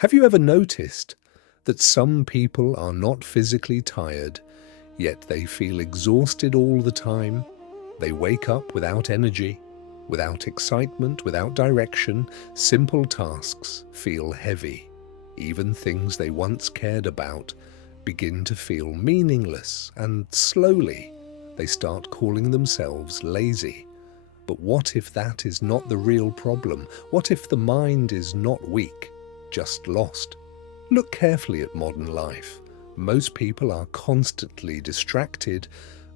Have you ever noticed that some people are not physically tired, yet they feel exhausted all the time? They wake up without energy, without excitement, without direction. Simple tasks feel heavy. Even things they once cared about begin to feel meaningless, and slowly they start calling themselves lazy. But what if that is not the real problem? What if the mind is not weak, just lost? Look carefully at modern life. Most people are constantly distracted,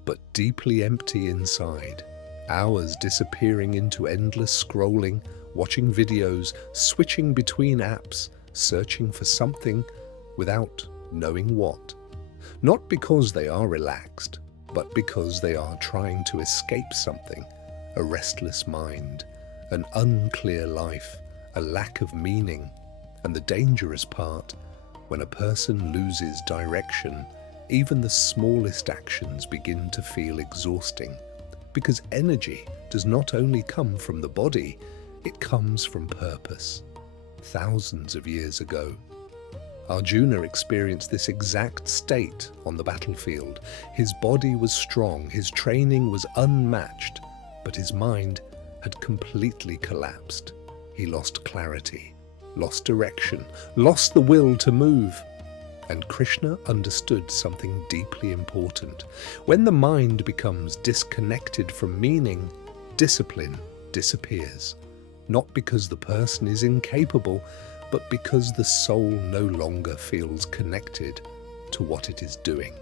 but deeply empty inside. Hours disappearing into endless scrolling, watching videos, switching between apps, searching for something without knowing what. Not because they are relaxed, but because they are trying to escape something. A restless mind, an unclear life, a lack of meaning. And the dangerous part, when a person loses direction, even the smallest actions begin to feel exhausting. Because energy does not only come from the body, it comes from purpose. Thousands of years ago, Arjuna experienced this exact state on the battlefield. His body was strong, his training was unmatched, but his mind had completely collapsed. He lost clarity, lost direction, lost the will to move. And Krishna understood something deeply important. When the mind becomes disconnected from meaning, discipline disappears. Not because the person is incapable, but because the soul no longer feels connected to what it is doing.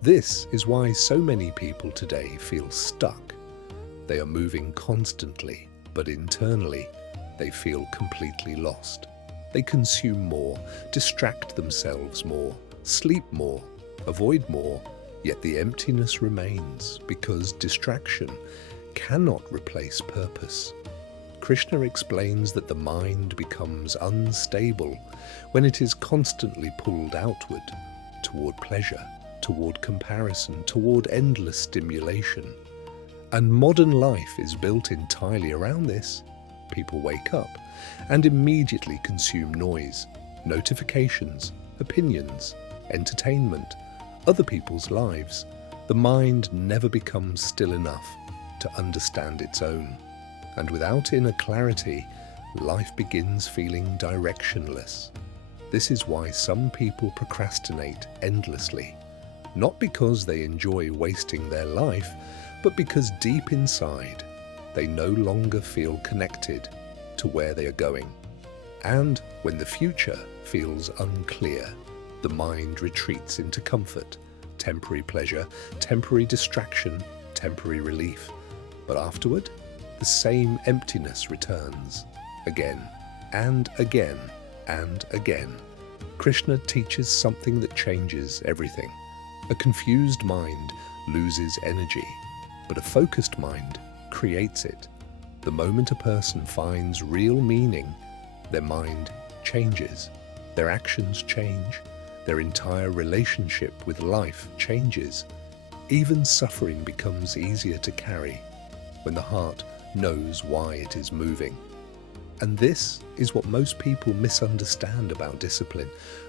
This is why so many people today feel stuck. They are moving constantly, but internally, they feel completely lost. They consume more, distract themselves more, sleep more, avoid more, yet the emptiness remains because distraction cannot replace purpose. Krishna explains that the mind becomes unstable when it is constantly pulled outward, toward pleasure, toward comparison, toward endless stimulation. And modern life is built entirely around this. People wake up and immediately consume noise, notifications, opinions, entertainment, other people's lives. The mind never becomes still enough to understand its own. And without inner clarity, life begins feeling directionless. This is why some people procrastinate endlessly, not because they enjoy wasting their life, but because deep inside, they no longer feel connected to where they are going. And when the future feels unclear, the mind retreats into comfort, temporary pleasure, temporary distraction, temporary relief. But afterward, the same emptiness returns, again and again and again. Krishna teaches something that changes everything. A confused mind loses energy, but a focused mind creates it. The moment a person finds real meaning, their mind changes, their actions change, their entire relationship with life changes. Even suffering becomes easier to carry when the heart knows why it is moving. And this is what most people misunderstand about discipline.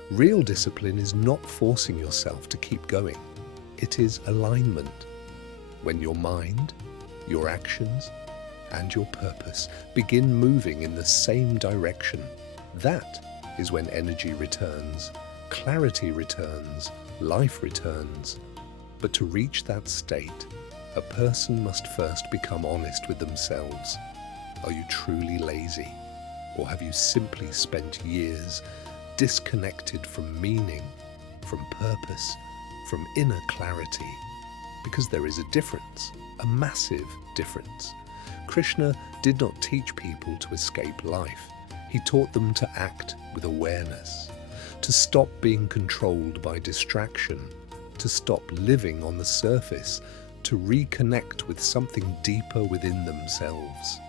Real discipline is not forcing yourself to keep going. It is alignment. When your mind, your actions, and your purpose begin moving in the same direction, that is when energy returns, clarity returns, life returns. But to reach that state, a person must first become honest with themselves. Are you truly lazy? Or have you simply spent years disconnected from meaning, from purpose, from inner clarity? Because there is a difference, a massive difference. Krishna did not teach people to escape life. He taught them to act with awareness, to stop being controlled by distraction, to stop living on the surface, to reconnect with something deeper within themselves.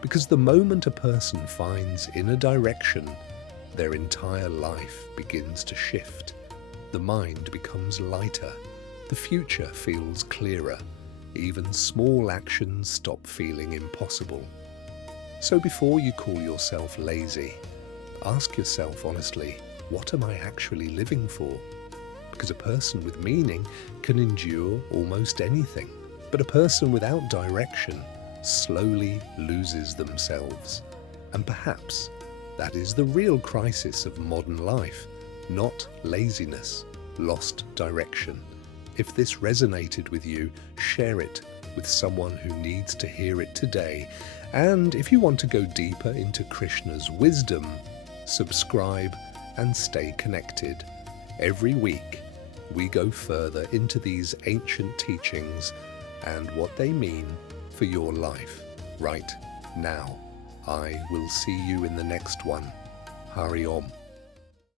Because the moment a person finds inner direction, their entire life begins to shift. The mind becomes lighter. The future feels clearer. Even small actions stop feeling impossible. So before you call yourself lazy, Ask yourself honestly, what am I actually living for? Because a person with meaning can endure almost anything, but a person without direction slowly loses themselves. And perhaps that is the real crisis of modern life, not laziness, lost direction. If this resonated with you, share it with someone who needs to hear it today. And if you want to go deeper into Krishna's wisdom, subscribe and stay connected. Every week, we go further into these ancient teachings and what they mean for your life right now. I will see you in the next one. Hari Om.